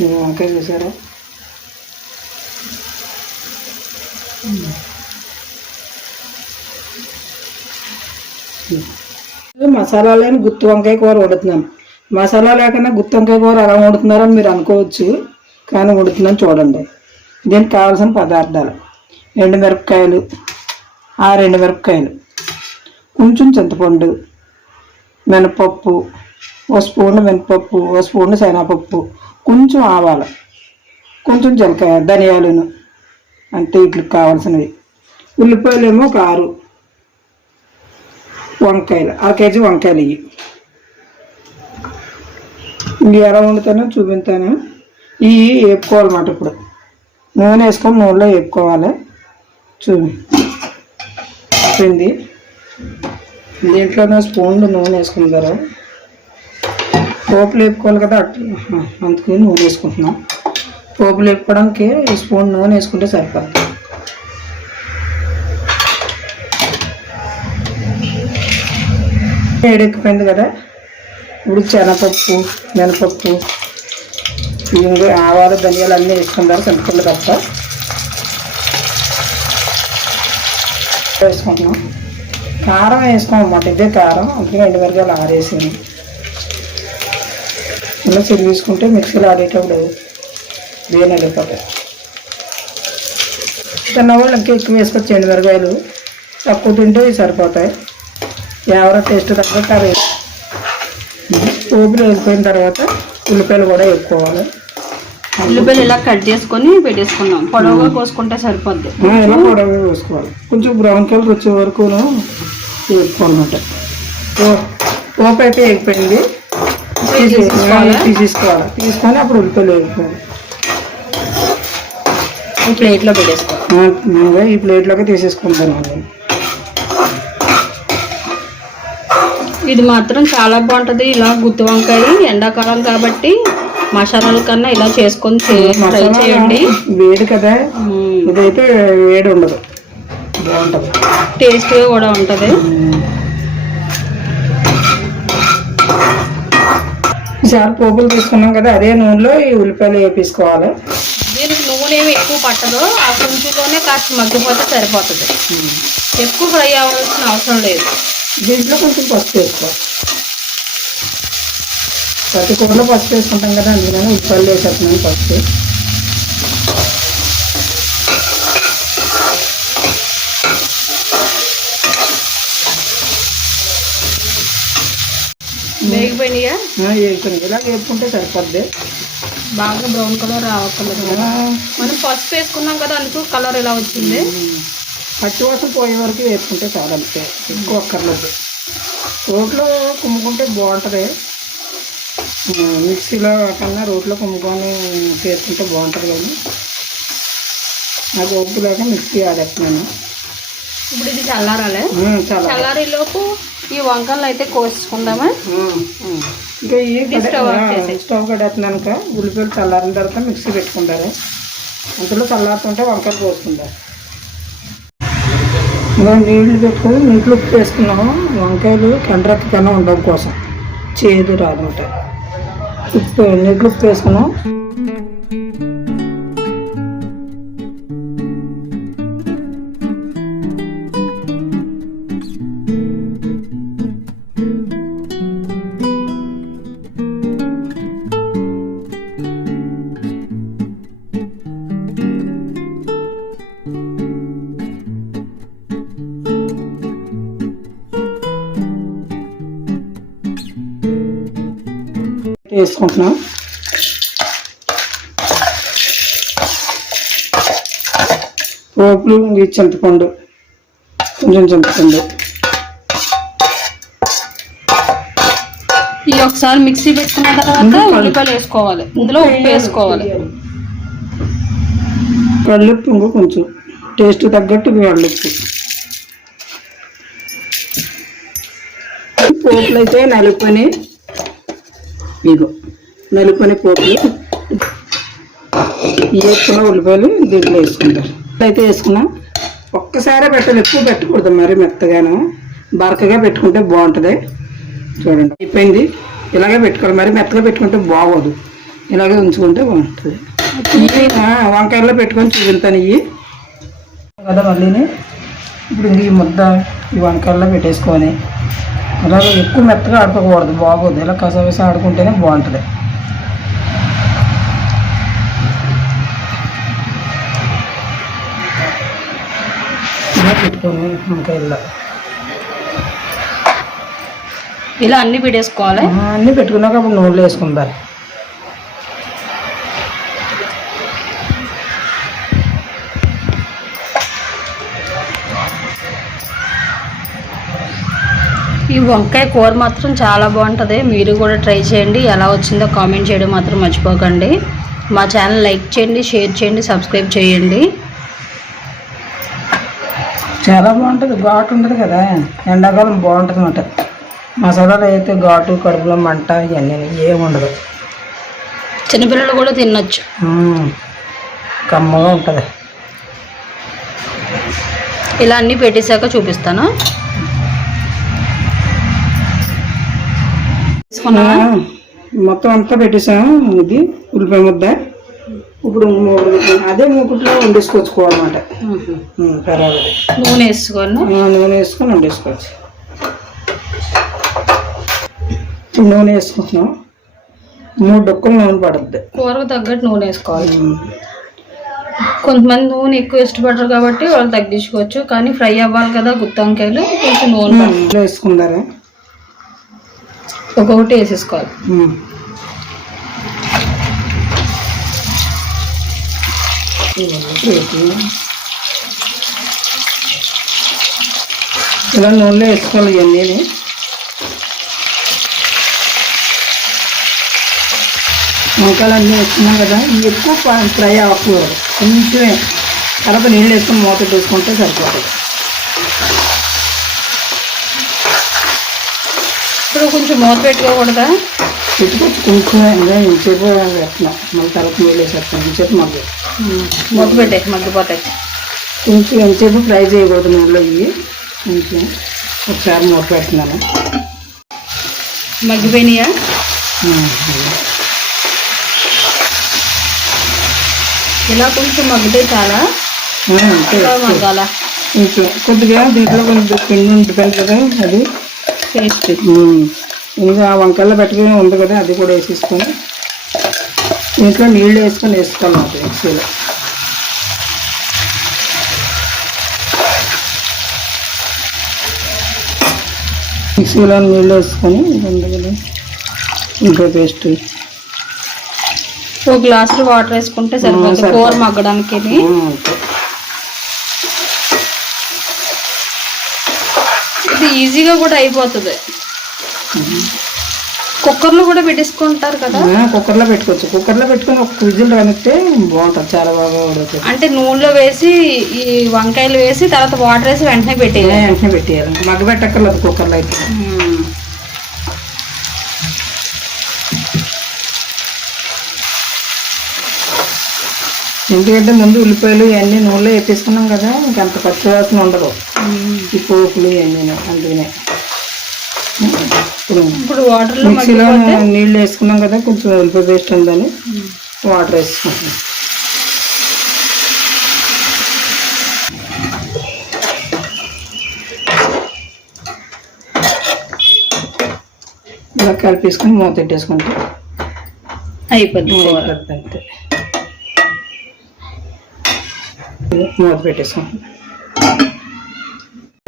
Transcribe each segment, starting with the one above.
నేను వంకాయ చూసారా మసాలా లేని గుత్తి వంకాయ కూర వండుతున్నాను. మసాలా లేకుండా గుత్తి వంకాయ కూర ఎలా వండుతున్నారని మీరు అనుకోవచ్చు కానీ వండుతున్నాను చూడండి. దీనికి కావాల్సిన పదార్థాలు రెండు మిరపకాయలు ఆ రెండు మిరపకాయలు కొంచెం చింతపండు మినపప్పు ఓ స్పూన్ మినపప్పు ఓ స్పూన్ శనగపప్పు కొంచెం ఆవాలు కొంచెం జీలకాయ ధనియాలను అంటే వీటికి కావాల్సినవి. ఉల్లిపాయలు ఏమో ఒక ఆరు వంకాయలు అర కేజీ వంకాయలు ఇవి ఇవి ఎలా వండుతానో చూపిస్తాను ఇవి వేపుకోవాలన్నమాట ఇప్పుడు. నూనె వేసుకొని నూనెలో వేపుకోవాలి. చూపి దీంట్లోనే స్పూన్ నూనె వేసుకుంటారు పోపులు వేపుకోవాలి కదా అట్లా. అందుకని నూనె వేసుకుంటున్నాం. పోపులు వేపుకోవడానికి ఈ స్పూన్ నూనె వేసుకుంటే సరిపోద్ది. వేడెక్కిపోయింది కదా ఇప్పుడు శనగపప్పు మినపప్పు ఇంగు ఆవాలు ధనియాలు అన్నీ వేసుకుంటారు చింతపండు తప్ప. వేసుకుంటున్నాం. కారం వేసుకోమన్నమాట ఇదే కారం. అందుకే ఎండు మిరగాయలు ఆరేసింది. ఇలా చిల్లి తీసుకుంటే మిక్సీలో ఆడేటప్పుడు వెళ్ళిపోతాయి తిన్నవాళ్ళు ఇంకా ఎక్కువ వేసుకోవచ్చు ఎండు మిరగాయలు తక్కువ తింటే సరిపోతాయి. ఎవరో టేస్ట్ తగ్గట్టు అవి పోపులు వేసిపోయిన తర్వాత ఉల్లిపాయలు కూడా వేసుకోవాలి ఉల్లిపాయలు ఇలా కట్ చేసుకొని పెట్టేసుకున్నాం పొడవుగా కోసుకుంటే సరిపోద్ది. ఇలా పొడవుగా వేసుకోవాలి కొంచెం బ్రౌన్ కలర్ వచ్చే వరకు వేసుకోవాలన్నమాట పో- పోపు అయితే వేగిపోయింది. తీసేసుకోవాలా? తీసేసుకోవాలి తీసుకొని అప్పుడు ఉల్లిపాయలు వేసుకోవాలి ఈ ప్లేట్లో పెట్టేసుకో. ఆ, ముందుగా ఈ ప్లేట్లోకి తీసేసుకుంటాను ఇది మాత్రం చాలా బాగుంటది. ఇలా గుత్తి వంకాయ ఎండాకాలం కాబట్టి మసాలాల కన్నా ఇలా చేసుకొని ట్రై చేయండి. వేడి కదా. ఇదైతే వేడి ఉండదు. బాగుంటుంది. టేస్ట్గా కూడా ఉంటది. ఈసారి పోపులు తీసుకున్నాం కదా అదే నూనెలో ఈ ఉల్లిపాయలు వేపించుకోవాలి దీనికి నూనె ఏమి ఎక్కువ పట్టదు ఆ కొంచెంలోనే కాస్త మగ్గిపోతే సరిపోతుంది. ఎక్కువ ఫ్రై అవ్వాల్సిన అవసరం లేదు. దీంట్లో కొంచెం పసుపు వేసుకోవాలి. ప్రతి కూరలో పసుపు వేసుకుంటాం కదా అందుకని ఉల్లిపాయలు వేసేస్తున్నాను పసుపు. వేగిపోయినాయా వేసుకుని ఇలా వేసుకుంటే సరిపోద్ది. బాగా బ్రౌన్ కలర్ ఆ, మనం పసుపు వేసుకున్నాం కదా అందుకు కలర్ ఇలా వచ్చింది? పచ్చివాసన పోయే వరకు వేసుకుంటే చాలా అంతే. ఎక్కువ అక్కర్లేదు. రోట్లో కుమ్ముకుంటే బాగుంటుంది. మిక్సీలో కన్నా రోట్లో కుమ్ముకొని చేసుకుంటే బాగుంటుంది కానీ నాకు ఒప్పు లేక మిక్సీ ఆడేస్తున్నాను ఇప్పుడు ఇది చల్లారాలే. ఆ, చాలా చల్లారి లోపు ఈ వంకాయలు అయితే కోసుకుందామా. ఇంకా ఈ ఇది స్టవ్ కడేస్తున్నాక ఉల్లిపాయలు చల్లారిన తర్వాత మిక్సీ పెట్టుకుంటారు. అంతలో చల్లారుతుంటే వంకాయలు పోసుకుంటారు ఇంకా నీళ్ళు పెట్టుకొని నీళ్ళు ఉప్పు వేసుకున్నాము. వంకాయలు కండ్రక్కి కన్నా ఉండడం కోసం. చేదు రాదన్నమాట ఉప్పు నీళ్ళు ఉప్పు వేసుకున్నాం. వేసుకుంటున్నాం. పోపులు ఈ చింతపండు కొంచెం చింతపండు. ఈ ఒకసారి మిక్సీ పెట్టుకున్న తర్వాత ఉల్లిపాయలు వేసుకోవాలి. ఇందులో ఉప్పు వేసుకోవాలి. కళ్ళుప్పు ఇంకో కొంచెం. టేస్ట్ తగ్గట్టు కళ్ళుప్పు పోపులు అయితే నలుపుని ఇగో నలుపుని పోపులు వేసుకున్న ఉల్లిపాయలు దీంట్లో వేసుకుంటారు. అయితే వేసుకున్నాం ఒక్కసారే పెట్టాలి ఎక్కువ పెట్టకూడదు మరి మెత్తగాను. బరకగా పెట్టుకుంటే బాగుంటుంది. చూడండి అయిపోయింది. ఇలాగే పెట్టుకోవాలి. మరి మెత్తగా పెట్టుకుంటే బాగోదు. ఇలాగే ఉంచుకుంటే బాగుంటుంది. ఇవి, వంకాయల్లో పెట్టుకొని చూపిస్తాను ఇవి కదా మళ్ళీ ఇప్పుడు ఇంక ఈ ముద్ద ఈ వంకాయల్లో పెట్టేసుకొని అలాగే ఎక్కువ మెత్తగా ఆడుకోకూడదు. బాగోదు. ఇలా కసవిస ఆడుకుంటేనే బాగుంటుంది. ఇలా పెట్టుకొని వంకాయల్లో ఇలా అన్ని పెట్టేసుకోవాలి అన్నీ పెట్టుకున్నాక అప్పుడు నూనెలో వేసుకుందాం. వంకాయ కూర మాత్రం చాలా బాగుంటుంది. మీరు కూడా ట్రై చేయండి. ఎలా వచ్చిందో కామెంట్ చేయడం మాత్రం మర్చిపోకండి. మా ఛానల్ లైక్ చేయండి షేర్ చేయండి సబ్స్క్రైబ్ చేయండి. చాలా బాగుంటుంది. ఘాటు ఉంటుంది కదా. ఎండాకాలం బాగుంటుంది అన్నమాట. మసాలాలు అయితే ఘాటు కడుపులో మంట ఇవన్నీ ఏమి ఉండదు. చిన్నపిల్లలు కూడా తినొచ్చు. మ్మ్. కమ్మగా ఉంటుంది. ఇలా అన్ని పెట్టేశాక చూపిస్తాను? మొత్తం అంతా పెట్టేసాము ఇది ఉల్లిపాయ ముద్ద. ఇప్పుడు అదే మూకుట్లో మ్మ్. పర్వాలేదు నూనె వేసుకొని ఆ, నూనె వేసుకొని వండేసుకోవచ్చు. ఇప్పుడు నూనె వేసుకుంటున్నాం. మూడు డొక్కలు నూనె పడుద్ది. కూరకు తగ్గట్టు నూనె వేసుకోవాలి. కొంతమంది నూనె ఎక్కువ ఇష్టపడరు కాబట్టి వాళ్ళు తగ్గించుకోవచ్చు. కానీ ఫ్రై అవ్వాలి కదా గుత్తి వంకాయలు కొంచెం నూనె వేసుకుందారా? ఒక్కొక్కటి వేసేసుకోవాలి. ఇలా నూనెలో వేసుకోవాలి ఇవన్నీ. వంకాయలు అన్నీ వేసుకున్నాం కదా ఎక్కువ ఫ్రై- అవ్వకూడదు. కొంచెమే. తర్వాత నీళ్ళు వేసుకొని మూత వేసుకుంటే సరిపోతుంది. ఇప్పుడు కొంచెం మూత పెట్టుకోకూడదా? పెట్టుకోవచ్చు. కొంచెం ఇంకా ఇంచేపు వేస్తున్నాం. మళ్ళీ తర్వాత నీళ్ళు వేసేస్తాం ఇంచేపు మగ్గు. మూత పెట్టే మగ్గిపోతాయి. కొంచెం ఎంతసేపు ఫ్రై చేయకూడదు నూనెలో ఇవి. కొంచెం ఒకసారి మూత పెడుతున్నాను. మగ్గిపోయినాయా? ఇలా కొంచెం మగ్గితే చాలా మగ్గాల? కొంచెం కొద్దిగా దీంట్లో కొంచెం పిండి ఉంటుంది కదా అది. పేస్ట్. ఇంకా వంకాయలో పెట్టుకుని ఉంది కదా అది కూడా వేసేసుకొని దీంట్లో నీళ్ళు వేసుకొని వేసుకోవాలి నాకు మిక్సీలో. మిక్సీలో నీళ్ళు వేసుకొని ఉంది కదా ఇంకా పేస్ట్ ఒక గ్లాసులు వాటర్ వేసుకుంటే సరిపోతుంది సరిపోతుంది. కూర మగ్గడానికి ఇది. అంతే ఇది ఈజీగా కూడా అయిపోతుంది. కుక్కర్లో కూడా పెట్టేసుకుంటారు కదా? కుక్కర్లో పెట్టుకోవచ్చు. కుక్కర్లో పెట్టుకొని ఒక విజిల్ రానిస్తే బాగుంటుంది. చాలా బాగా అంటే నూనెలో వేసి ఈ వంకాయలు వేసి తర్వాత వాటర్ వేసి వెంటనే పెట్టేయాలి. వెంటనే పెట్టేయాలి. మగ్గ పెట్టక్కర్లేదు కుక్కర్లో అయితే. ఎందుకంటే ముందు ఉల్లిపాయలు ఇవన్నీ నూనెలో వేపేసుకున్నాం కదా ఇంకంత పచ్చి వాసన ఉండదు. ఈ పోపులు ఇవన్నీ అందుకనే. ఇప్పుడు వాటర్లో మిక్సీలో నీళ్ళు వేసుకున్నాం కదా కొంచెం ఉల్లిపాయ పేస్ట్ ఉందని వాటర్ వేసుకుంటున్నాం ఇలా కలిపేసుకొని మూత పెట్టేసుకుంటే. అయిపోద్ది అయిపోద్ది అంతే. మూత పెట్టేసుకుంటాం.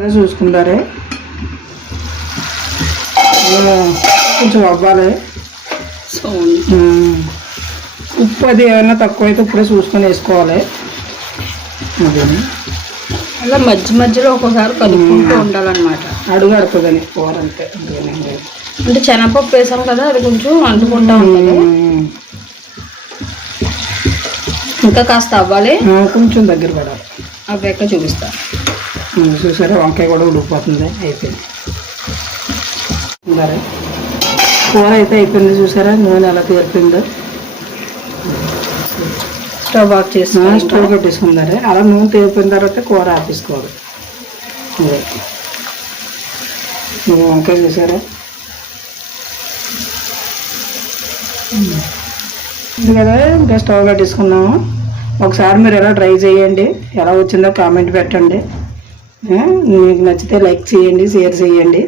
ఇలా చూసుకుంటారే? కొంచెం అవ్వాలి. ఉప్పు అది ఏమైనా తక్కువ అయితే ఇప్పుడే చూసుకొని వేసుకోవాలి. అదే అలా మధ్య మధ్యలో ఒక్కోసారి కలుపుకుంటూ ఉండాలన్నమాట. అడుగు అడుపుదని కూర అంతే ఇంకేమీ లేదు. అంటే శనగపప్పు వేసాం కదా అది కొంచెం అంటుకుంటా ఉంటుంది ఉమ్. ఇంకా కాస్త అవ్వాలి. కొంచెం దగ్గర పడాలి. అవి ఎక్క చూపిస్తా? ఉమ్, చూసారా? వంకాయ కూడా ఉడికిపోతుంది. అయిపోయింది. సరే కూర అయితే అయిపోయింది చూసారా? నూనె ఎలా తీరిపోయిందో స్టవ్ ఆఫ్ ఆ, చేసి స్టవ్ పెట్టేసుకుందారే అలా నూనె తీరిపోయిన తర్వాత కూర ఆపేసుకోవాలి. వంకాయ చూసారా? కదా ఇంకా స్టవ్ పెట్టేసుకున్నాము ఒకసారి మీరు ఎలా ట్రై చేయండి. ఎలా వచ్చిందో కామెంట్ పెట్టండి. మీకు నచ్చితే లైక్ చేయండి షేర్ చేయండి.